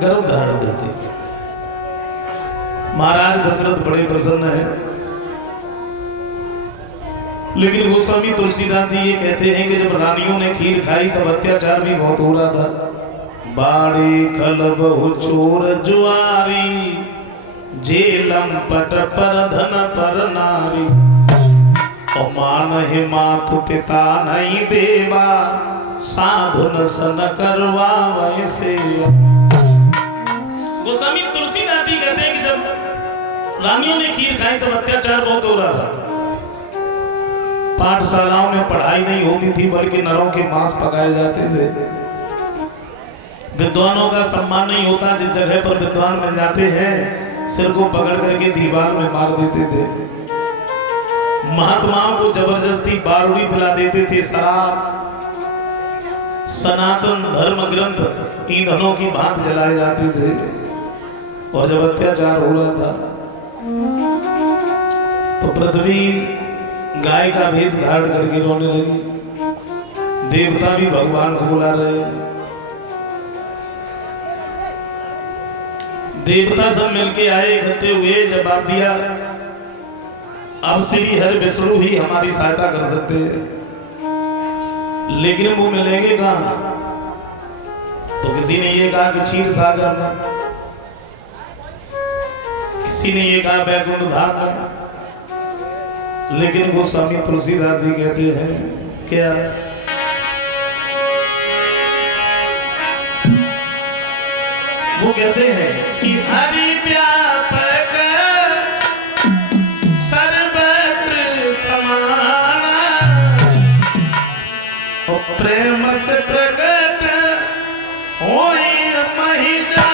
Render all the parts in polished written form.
गर्भ धारण करते हैं। महाराज दशरथ बड़े प्रसन्न हैं, लेकिन गोस्वामी तुलसीदास जी ये कहते हैं कि जब रानियों ने खीर खाई तब अत्याचार भी बहुत हो रहा था। बाड़ी खल बहु चोर जुआरी, जेलम पट पर धन पर नारी, मान हे मातु पिता नहीं देवा, साधु न सन करवा वैसे। गोस्वामी तुलसीदास जी कहते हैं कि जब रानियों ने खीर खाई तब अत्याचार बहुत हो रहा था। पाठशालाओं में पढ़ाई नहीं होती थी, बल्कि नरों के मांस पकाए जाते थे। विद्वानों का सम्मान नहीं होता, जिस जगह पर विद्वान मिल जाते हैं सिर को पकड़ करके दीवार में मार देते थे। महात्माओं को जबरदस्ती बारूदी पिला देते थे, शराब, सनातन धर्म ग्रंथ ईंधनों की भांति जलाए जाते थे। और जब अत्याचार हो रहा था तो पृथ्वी गाय का भेष धारण करके रोने लगी। देवता भी भगवान को बुला रहे हैं। देवता सब मिलके आए, इकट्ठे हुए, जवाब दिया अब श्री हरि विष्णु ही हमारी सहायता कर सकते हैं, लेकिन वो मिलेंगे कहां? तो किसी ने ये कहा कि क्षीर सागर में, किसी ने ये कहा बैकुंठ धाम में, लेकिन गोस्वामी तुलसीदास जी कहते हैं क्या? वो कहते हैं कि हरि व्यापक सर्वत्र समाना, और प्रेम से प्रकट होई महिला।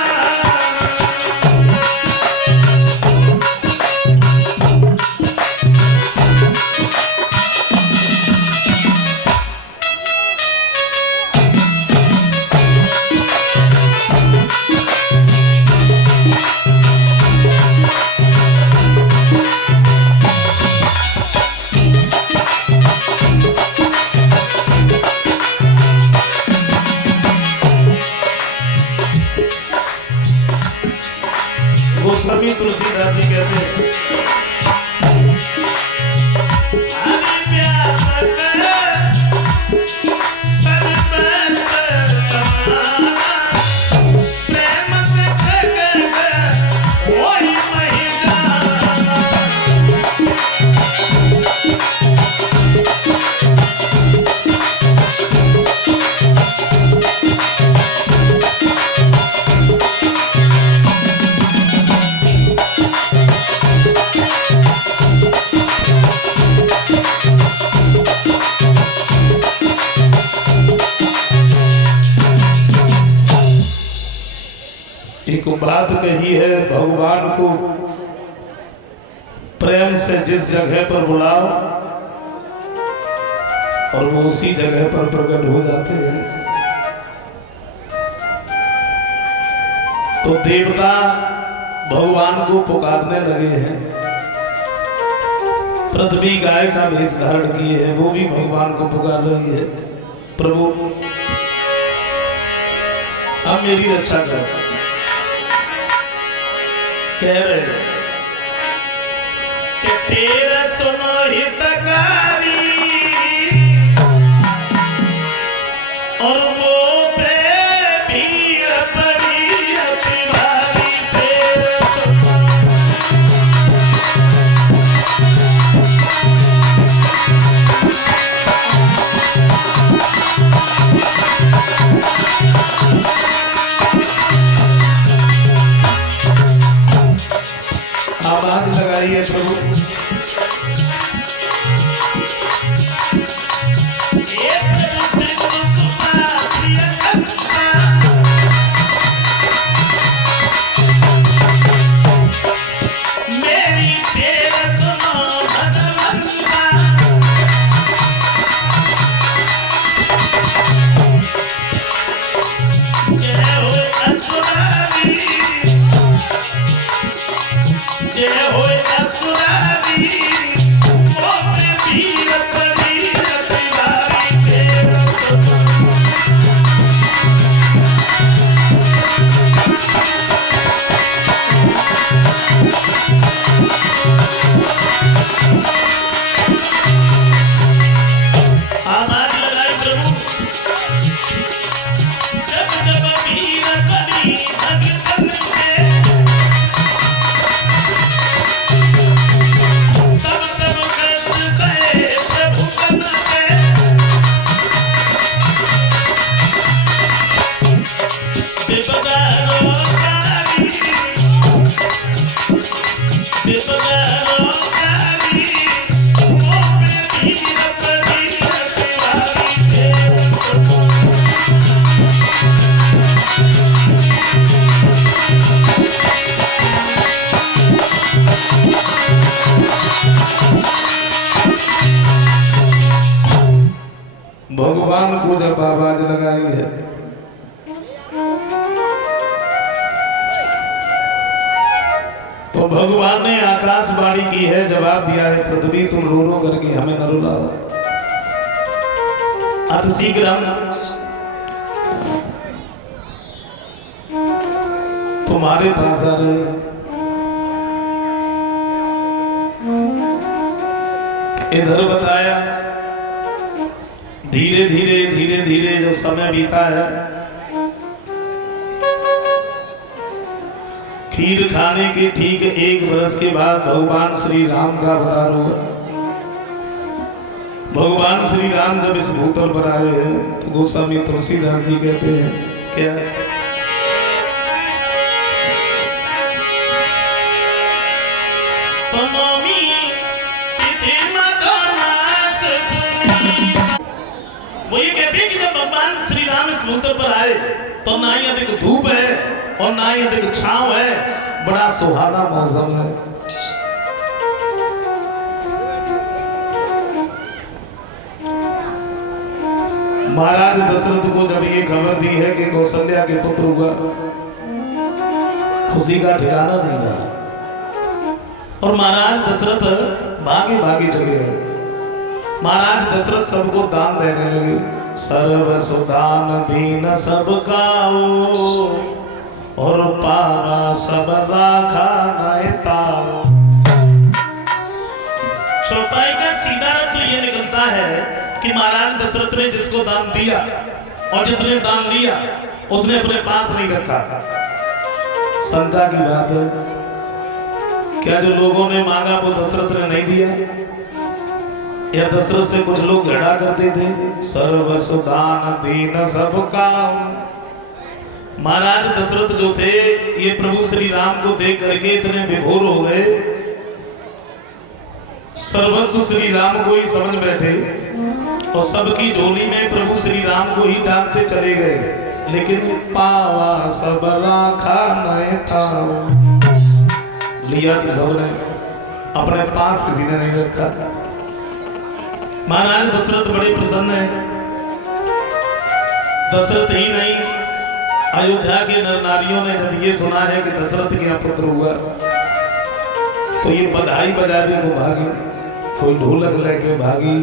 गोस्वामी तुलसीदास जी कहते हैं एक बात कही है, भगवान को प्रेम से जिस जगह पर बुलाओ और वो उसी जगह पर प्रकट हो जाते हैं। तो देवता भगवान को पुकारने लगे हैं। पृथ्वी गाय का भेष धारण किए है, वो भी भगवान को पुकार रही है, प्रभु अब मेरी रक्षा करो। कह रहे कि तेरा सुनो हितकारी, और वो पे भी अपनी भारी तेरा सुनो। आवाज लगाइए प्रभु। भगवान को जब आवाज लगाई है तो भगवान ने आकाशवाणी की है, जवाब दिया है, पृथ्वी तुम रो रो करके हमें न रुलाओ। अति शीघ्र तुम्हारे पास आ रहे। इधर बताया धीरे धीरे धीरे धीरे जो समय बीता है, खीर खाने के ठीक 1 वर्ष के बाद भगवान श्री राम का अवतार हुआ। भगवान श्री राम जब इस भूतल पर आए हैं तो गोस्वामी तुलसीदास जी कहते हैं क्या, वो ये कहते हैं कि जब भगवान श्री राम इस भूतल पर आए तो ना ही अधिक धूप है और ना ही अधिक छांव है, बड़ा सुहाना मौसम है। महाराज दशरथ को जब ये खबर दी है कि कौशल्या के पुत्र हुआ, खुशी का ठिकाना नहीं रहा और महाराज दशरथ भागे भागे चले गए। महाराज दशरथ सबको दान देने लगे। सर्व सुदान दीन सब काओ और पावा सब राखा नयताओ। चौपाई का सीधा अर्थ तो ये निकलता है कि महाराज दशरथ ने जिसको दान दिया और जिसने दान लिया उसने अपने पास नहीं रखा। शंका की बात है, क्या जो लोगों ने मांगा वो दशरथ ने नहीं दिया, या दशरथ से कुछ लोग घृणा करते थे? सर्व सुदान दीन सब काम। महाराज दशरथ जो थे ये प्रभु श्री राम को देख करके इतने विभोर हो गए, सर्वस्व श्री राम को ही समझ बैठे और सबकी झोली में प्रभु श्री राम को ही डालते चले गए। लेकिन पावा सब राखा नयताओ, लिया तो सबने, अपने पास किसी ने नहीं रखा। महाराज दशरथ बड़े प्रसन्न हैं। दशरथ ही नहीं, अयोध्या के नर नारियों ने जब ये सुना है कि दशरथ के यहाँ पुत्र हुआ तो ये बधाई बजाने को भागी, कोई ढोलक लेके भागी,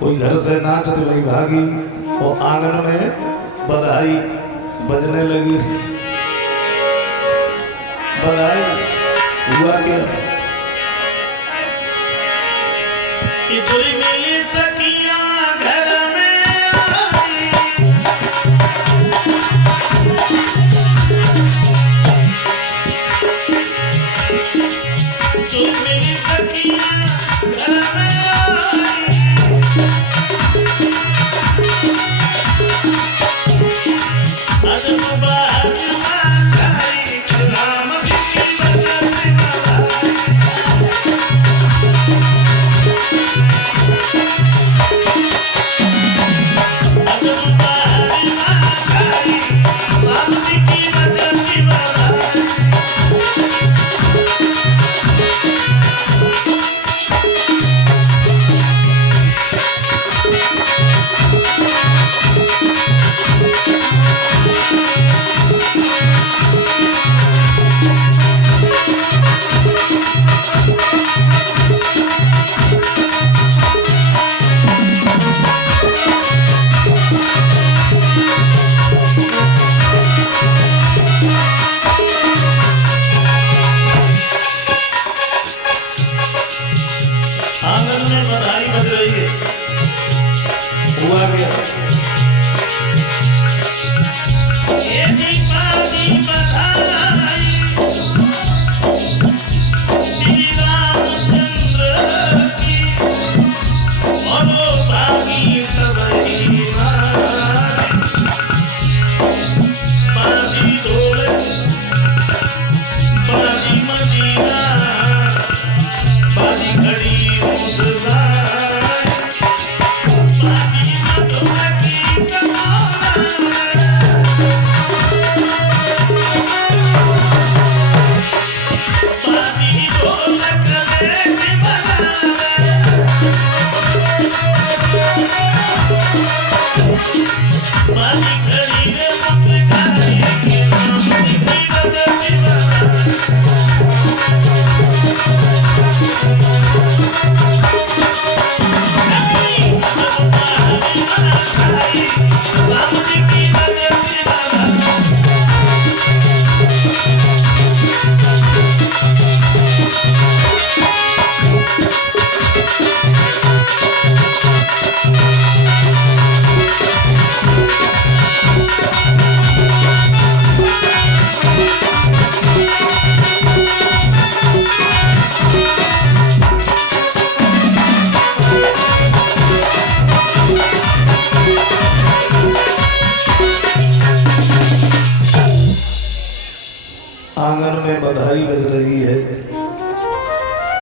कोई घर से नाचते हुए भागी और आंगन में बधाई बजने लगी। बधाई हुआ क्या कि जुड़ी मिली सखियां घर में आई, जुड़ी मिली सखियां घर में आई, अजब बात छाई राम की बदले बिहारी बज